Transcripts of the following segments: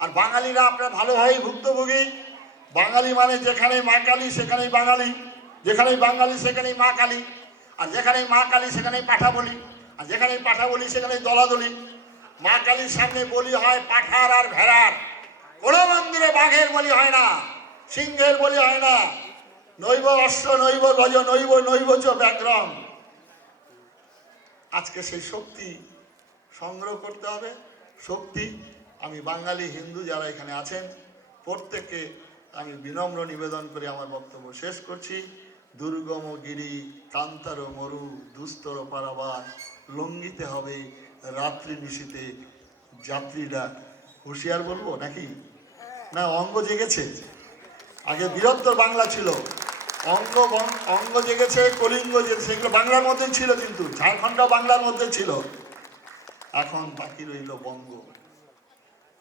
আর বাঙালিরা আপনারা ভালোভাবেই ভুক্তভোগী। বাঙালি মানে যেখানে মা কালী সেখানেই বাঙালি, যেখানেই বাঙালি সেখানেই মা কালী, আর যেখানেই মা কালী সেখানেই পাঠা বলি, আর যেখানেই পাঠা বলি সেখানেই দলাদলি। মা কালীর সামনে বলি হয় পাঠার আর ভেড়ার, কোনো মন্দিরে বাঘের বলি হয় না, সিংহের বলি হয় না। নৈব অশ্ব নৈব গজ নৈব নৈব চ ব্যাঘ্রম। আজকে সেই শক্তি সংগ্রহ করতে হবে। শক্তি আমি বাঙালি হিন্দু যারা এখানে আছেন প্রত্যেককে আমি বিনম্র নিবেদন করে আমার বক্তব্য শেষ করছি। দুর্গম গিরি কান্তার মরু দুস্তর পারাবার, লঙ্ঘিতে হবে রাত্রি নিশীতে যাত্রীরা। হুঁশিয়ার বলবো নাকি? না, অঙ্গ জেগেছে। আগে বৃহত্তর বাংলা ছিল, অঙ্গ অঙ্গ জেগেছে, কলিঙ্গ জেগেছে, সেগুলো বাংলার মধ্যে ছিল, কিন্তু ঝাড়খণ্ডও বাংলার মধ্যে ছিল। এখন বাকি রইল বঙ্গ।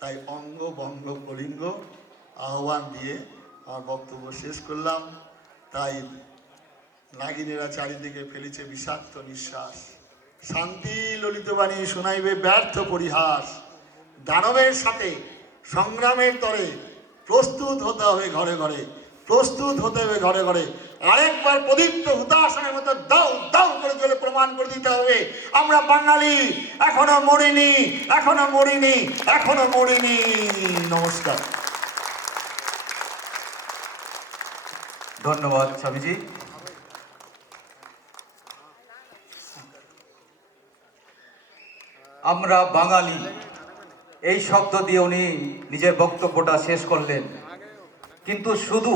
তাই অঙ্গ বঙ্গ কলিঙ্গ আহ্বান দিয়ে আমার বক্তব্য শেষ করলাম। তাই নাগিনেরা চারিদিকে ফেলেছে বিষাক্ত নিঃশ্বাস, শান্তি ললিত বাণী শোনাইবে ব্যর্থ পরিহাস। দানবের সাথে সংগ্রামের তরে প্রস্তুত হতে হবে ঘরে ঘরে, প্রস্তুত হতে হবে ঘরে ঘরে। আরেকবার প্রদীপ্ত হুতাশনের মতো দাও দাও করে চলে প্রমাণ করে দিতে হবে আমরা বাঙালি এখনো মরিনি, এখনো মরিনি, এখনো মরিনি। নমস্কার। ধন্যবাদ স্বামীজি। আমরা বাঙালি এই শব্দ দিয়ে উনি নিজের বক্তব্যটা শেষ করলেন, কিন্তু শুধু